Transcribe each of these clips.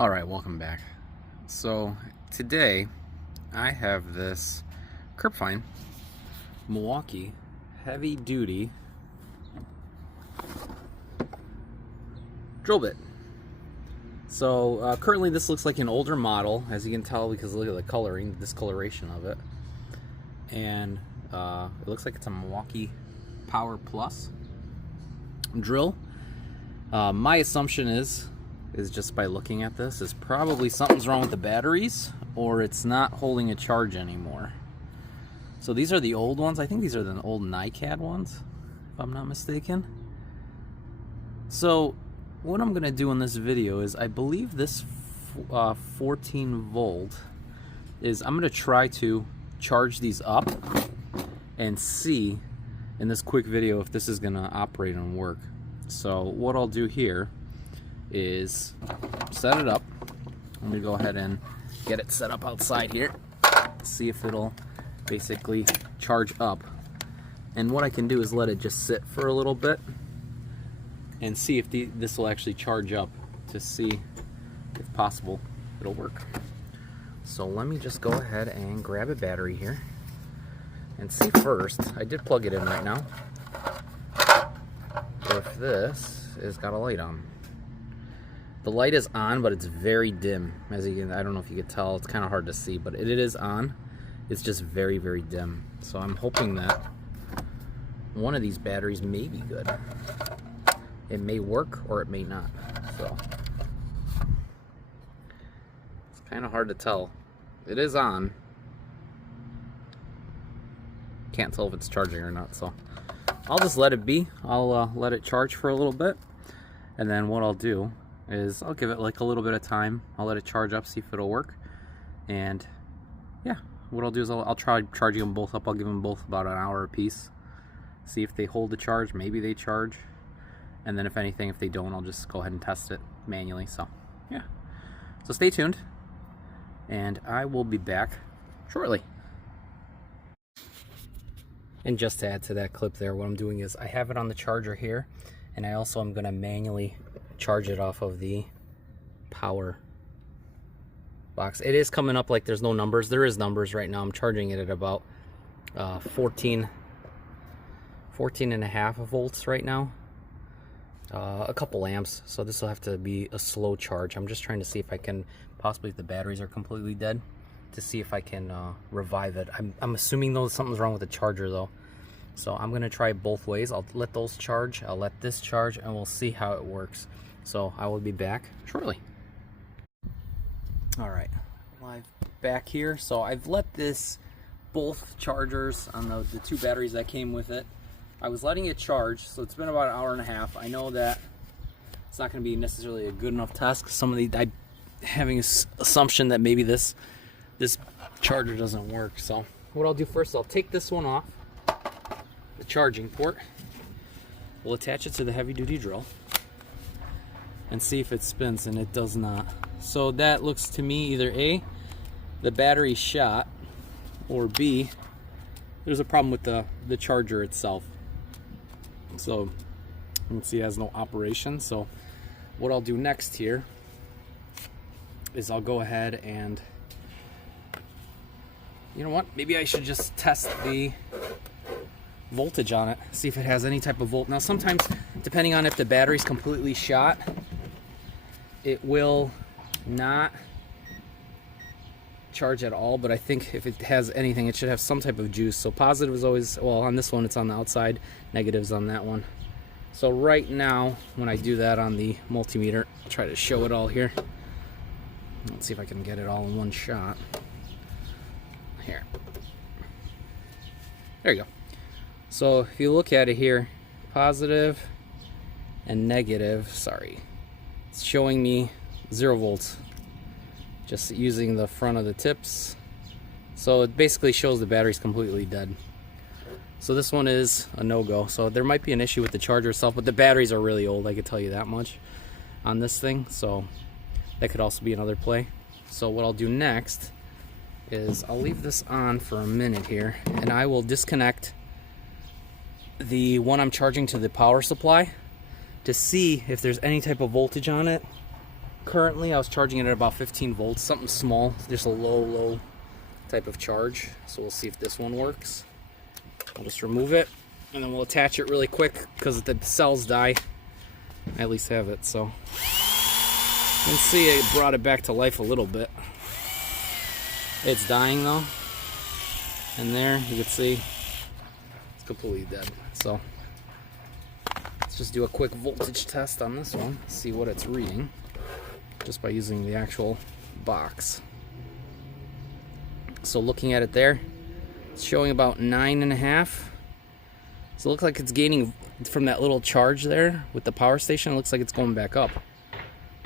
Alright, welcome back. So today I have this Curbfind Milwaukee Heavy-duty drill bit. So currently this looks like an older model, as you can tell because look at the coloring, the discoloration of it. And it looks like it's a Milwaukee Power Plus drill. My assumption is just by looking at this, is probably something's wrong with the batteries or it's not holding a charge anymore. So these are the old ones. I think these are the old NiCad ones, if I'm not mistaken. So what I'm gonna do in this video is, I believe this 14 volt is, I'm gonna try to charge these up and see in this quick video if this is gonna operate and work. So what I'll do here is set it up. I'm gonna go ahead and get it set up outside here, see if it'll basically charge up. And what I can do is let it just sit for a little bit and see if this will actually charge up, to see if possible it'll work. So let me just go ahead and grab a battery here and see first. I did plug it in right now, if this has got a light on. The light is on, but it's very dim. As you can, I don't know if you could tell, it's kind of hard to see, but it is on. It's just very, very dim. So I'm hoping that one of these batteries may be good. It may work or it may not. So it's kind of hard to tell. It is on. Can't tell if it's charging or not, so I'll just let it be. I'll let it charge for a little bit, and then what I'll do is I'll give it like a little bit of time. I'll let it charge up, see if it'll work, and yeah, what I'll do is I'll try charging them both up. I'll give them both about an hour apiece, see if they hold the charge. Maybe they charge, and then if anything, if they don't, I'll just go ahead and test it manually. So yeah, so stay tuned, and I will be back shortly. And just to add to that clip there, what I'm doing is I have it on the charger here, and I also am going to manually charge it off of the power box. It is coming up like there's no numbers. There is numbers right now. I'm charging it at about 14 and a half volts right now. A couple amps, so this will have to be a slow charge. I'm just trying to see if I can, possibly if the batteries are completely dead, to see if I can revive it. I'm assuming though something's wrong with the charger though. So I'm gonna try both ways. I'll let those charge, I'll let this charge, and we'll see how it works. So I will be back shortly. All right, live back here. So I've let both chargers on the two batteries that came with it. I was letting it charge, so it's been about an hour and a half. I know that it's not gonna be necessarily a good enough test. I'm having an assumption that maybe this charger doesn't work. So what I'll do first, I'll take this one off the charging port. We'll attach it to the heavy-duty drill and see if it spins, and it does not. So that looks to me either A, the battery's shot, or B, there's a problem with the charger itself. So you can see it has no operation. So what I'll do next here is I'll go ahead and, you know what, maybe I should just test the voltage on it, see if it has any type of volt. Now sometimes, depending on if the battery's completely shot, it will not charge at all, but I think if it has anything, it should have some type of juice. So positive is always, well, on this one it's on the outside, negatives on that one. So right now when I do that on the multimeter, I'll try to show it all here. Let's see if I can get it all in one shot. Here. There you go. So if you look at it here, positive and negative, sorry, it's showing me 0 volts, just using the front of the tips. So it basically shows the battery's completely dead. So this one is a no-go. So there might be an issue with the charger itself, but the batteries are really old, I could tell you that much on this thing. So that could also be another play. So what I'll do next is I'll leave this on for a minute here, and I will disconnect the one I'm charging to the power supply to see if there's any type of voltage on it currently I was charging it at about 15 volts, something small, just a low type of charge. So we'll see if this one works. I'll just remove it, and then we'll attach it really quick, because if the cells die, I at least have it. So you can see it brought it back to life a little bit. It's dying though, and there you can see it's completely dead. So let's just do a quick voltage test on this one, see what it's reading, just by using the actual box. So looking at it there, it's showing about 9.5. So it looks like it's gaining from that little charge there with the power station. It looks like it's going back up,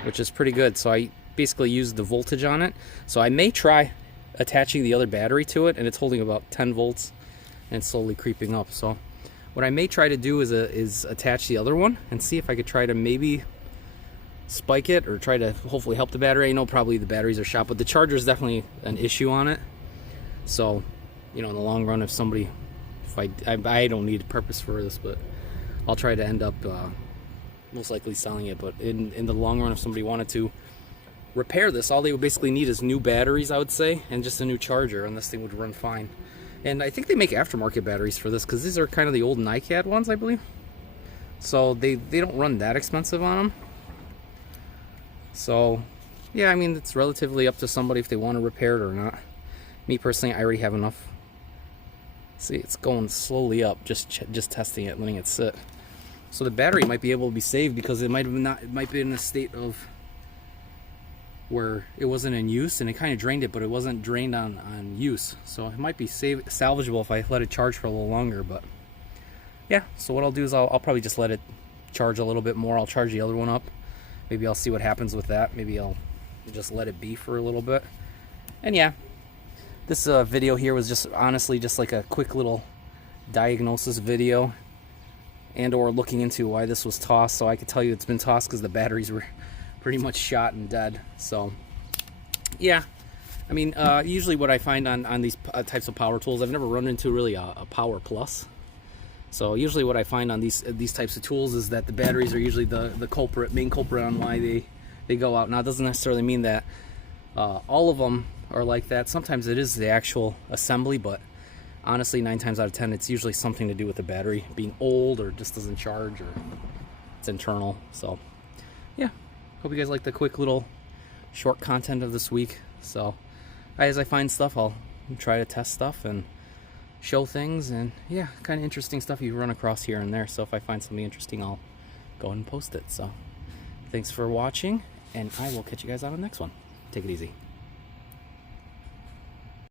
which is pretty good. So I basically used the voltage on it. So I may try attaching the other battery to it, and it's holding about 10 volts and slowly creeping up. So what I may try to do is attach the other one and see if I could try to maybe spike it, or try to hopefully help the battery. I know probably the batteries are shot, but the charger is definitely an issue on it. So, you know, in the long run, if somebody, I don't need a purpose for this, but I'll try to end up most likely selling it. But in the long run, if somebody wanted to repair this, all they would basically need is new batteries, I would say, and just a new charger, and this thing would run fine. And I think they make aftermarket batteries for this, because these are kind of the old NiCad ones, I believe. So they don't run that expensive on them. So yeah, I mean, it's relatively up to somebody if they want to repair it or not. Me personally, I already have enough. See, it's going slowly up, just testing it, letting it sit. So the battery might be able to be saved, because it might be in a state of where it wasn't in use, and it kind of drained it, but it wasn't drained on use. So it might be salvageable if I let it charge for a little longer. But yeah, so what I'll do is I'll probably just let it charge a little bit more. I'll charge the other one up. Maybe I'll see what happens with that. Maybe I'll just let it be for a little bit. And yeah, this video here was just honestly just like a quick little diagnosis video, and or looking into why this was tossed. So I could tell you it's been tossed because the batteries were pretty much shot and dead. So yeah, I mean, usually what I find on these types of power tools, I've never run into really a Power Plus. So usually what I find on these types of tools is that the batteries are usually the main culprit on why they go out. Now, it doesn't necessarily mean that all of them are like that. Sometimes it is the actual assembly, but honestly, 9 times out of 10, it's usually something to do with the battery being old, or just doesn't charge, or it's internal. So yeah, hope you guys like the quick little short content of this week. So as I find stuff, I'll try to test stuff and show things, and yeah, kind of interesting stuff you run across here and there. So if I find something interesting, I'll go ahead and post it. So thanks for watching, and I will catch you guys on the next one. Take it easy.